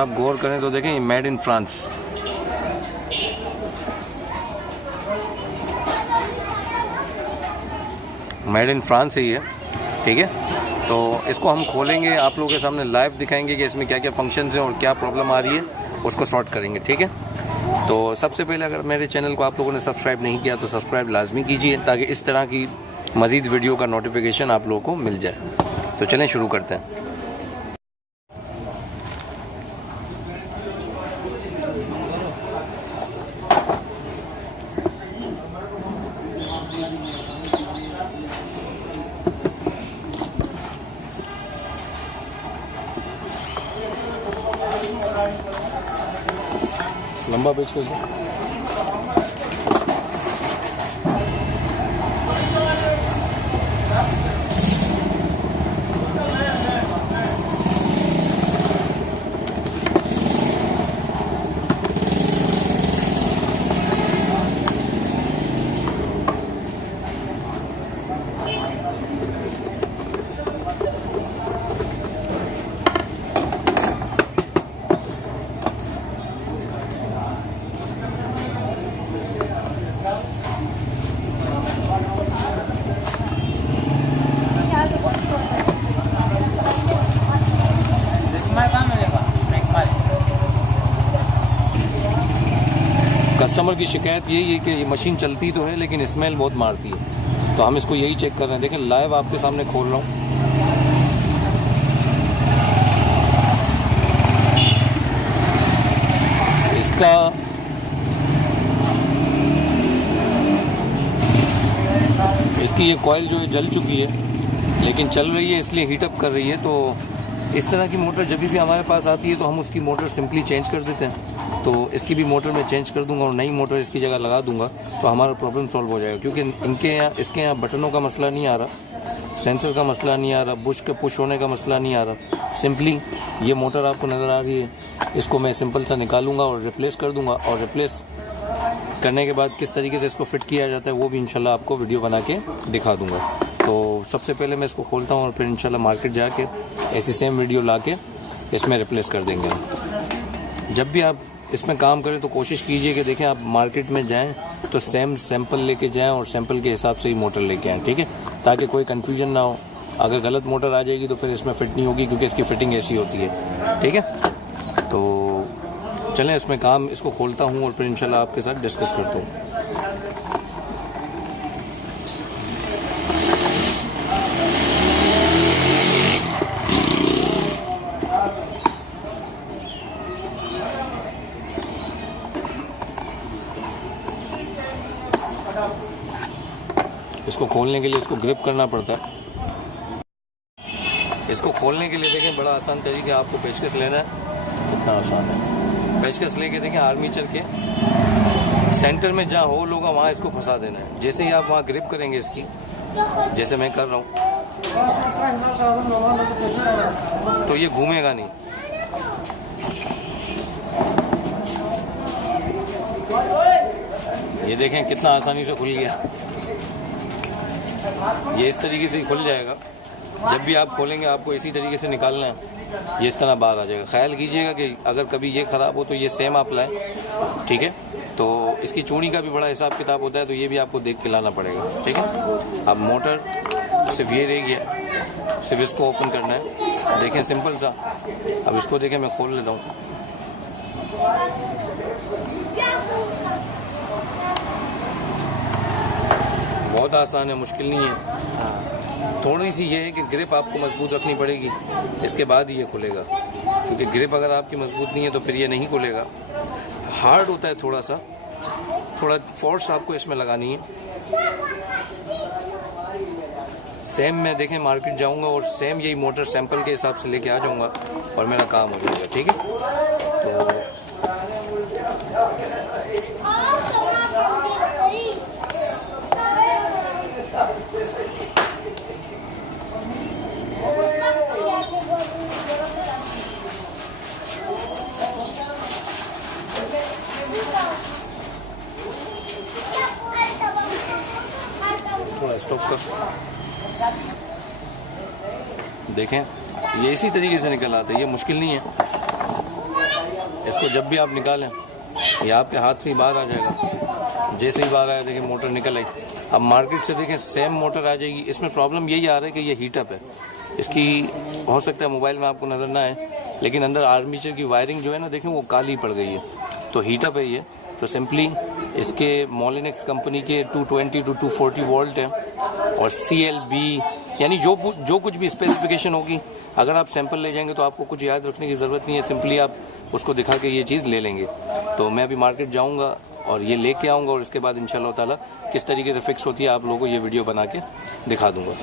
आप गौर करें तो देखें, ये made in France. Made in France ही है, ठीक है। तो इसको हम खोलेंगे, आप लोगों के सामने लाइव दिखाएंगे कि इसमें क्या क्या फंक्शंस हैं और क्या प्रॉब्लम आ रही है, उसको सॉर्ट करेंगे, ठीक है। तो सबसे पहले अगर मेरे चैनल को आप लोगों ने सब्सक्राइब नहीं किया तो सब्सक्राइब लाजमी कीजिए, ताकि इस तरह की मज़ीद वीडियो का नोटिफिकेशन आप लोगों को मिल जाए। तो चलें शुरू करते हैं। लंबा पेच कर दो। कस्टमर की शिकायत यही है कि ये मशीन चलती तो है लेकिन स्मेल बहुत मारती है, तो हम इसको यही चेक कर रहे हैं। देखें, लाइव आपके सामने खोल रहा हूँ। इसकी ये कॉइल जो है जल चुकी है, लेकिन चल रही है इसलिए हीटअप कर रही है। तो इस तरह की मोटर जब भी हमारे पास आती है तो हम उसकी मोटर सिंपली चेंज कर देते हैं। तो इसकी भी मोटर मैं चेंज कर दूंगा और नई मोटर इसकी जगह लगा दूंगा, तो हमारा प्रॉब्लम सॉल्व हो जाएगा। क्योंकि इसके यहाँ बटनों का मसला नहीं आ रहा, सेंसर का मसला नहीं आ रहा, बुश के पुश होने का मसला नहीं आ रहा। सिंपली ये मोटर आपको नज़र आ रही है, इसको मैं सिंपल सा निकालूंगा और रिप्लेस कर दूंगा। और रिप्लेस करने के बाद किस तरीके से इसको फिट किया जाता है वो भी इंशाल्लाह आपको वीडियो बना के दिखा दूंगा। तो सबसे पहले मैं इसको खोलता हूँ और फिर इंशाल्लाह मार्केट जाके ऐसी सेम वीडियो ला के इसमें रिप्लेस कर देंगे। जब भी आप इसमें काम करें तो कोशिश कीजिए कि देखें, आप मार्केट में जाएं तो सेम सैंपल लेके जाएं और सैंपल के हिसाब से ही मोटर लेके आएँ, ठीक है, ताकि कोई कन्फ्यूजन ना हो। अगर गलत मोटर आ जाएगी तो फिर इसमें फिट नहीं होगी, क्योंकि इसकी फ़िटिंग ऐसी होती है, ठीक है। तो चलें इसमें काम, इसको खोलता हूँ और फिर इंशाल्लाह आपके साथ डिस्कस करता हूँ। इसको खोलने के लिए इसको ग्रिप करना पड़ता है। इसको खोलने के लिए देखें, बड़ा आसान तरीका, आपको पेचकस लेना है, कितना आसान है। पेचकस लेके देखें, आर्मीचर के सेंटर में जहाँ होल होगा वहाँ इसको फंसा देना है। जैसे ही आप वहाँ ग्रिप करेंगे इसकी, जैसे मैं कर रहा हूँ, तो ये घूमेगा नहीं। ये देखें कितना आसानी से खुल गया। ये इस तरीके से खुल जाएगा। जब भी आप खोलेंगे आपको इसी तरीके से निकालना है, ये इस तरह बाहर आ जाएगा। ख्याल कीजिएगा कि अगर कभी ये ख़राब हो तो ये सेम आप लाएँ, ठीक है। तो इसकी चूड़ी का भी बड़ा हिसाब किताब होता है, तो ये भी आपको देख के लाना पड़ेगा, ठीक है। अब मोटर सिर्फ ये रह गया, सिर्फ इसको ओपन करना है। देखें, सिंपल सा। अब इसको देखें, मैं खोल लेता हूँ। बहुत आसान है, मुश्किल नहीं है। थोड़ी सी ये है कि ग्रिप आपको मजबूत रखनी पड़ेगी, इसके बाद ही ये खुलेगा। क्योंकि ग्रिप अगर आपकी मजबूत नहीं है तो फिर ये नहीं खुलेगा। हार्ड होता है थोड़ा सा, थोड़ा फोर्स आपको इसमें लगानी है। सेम मैं देखें मार्केट जाऊंगा और सेम यही मोटर सैंपल के हिसाब से लेके आ जाऊंगा और मेरा काम हो जाएगा, ठीक है। तो थोड़ा स्टॉप कर, देखें ये इसी तरीके से निकल आता है, ये मुश्किल नहीं है। इसको जब भी आप निकालें ये आपके हाथ से ही बाहर आ जाएगा। जैसे ही बाहर आया देखिए मोटर निकल आई। अब मार्केट से देखें सेम मोटर आ जाएगी। इसमें प्रॉब्लम यही आ रहा है कि ये हीटअप है। इसकी हो सकता है मोबाइल में आपको नज़र ना आए, लेकिन अंदर आर्मीचर की वायरिंग जो है ना देखें वो काली पड़ गई है, तो हीटअप है ये। तो सिंपली इसके मोलिनेक्स कंपनी के 220 to 240 वोल्ट है और CLB यानी जो कुछ भी स्पेसिफिकेशन होगी, अगर आप सैंपल ले जाएंगे तो आपको कुछ याद रखने की ज़रूरत नहीं है, सिंपली आप उसको दिखा के ये चीज़ ले लेंगे। तो मैं अभी मार्केट जाऊंगा और ये लेके आऊँगा और इसके बाद इंशाल्लाह ताला किस तरीके से फिक्स होती है आप लोगों को ये वीडियो बना के दिखा दूँगा।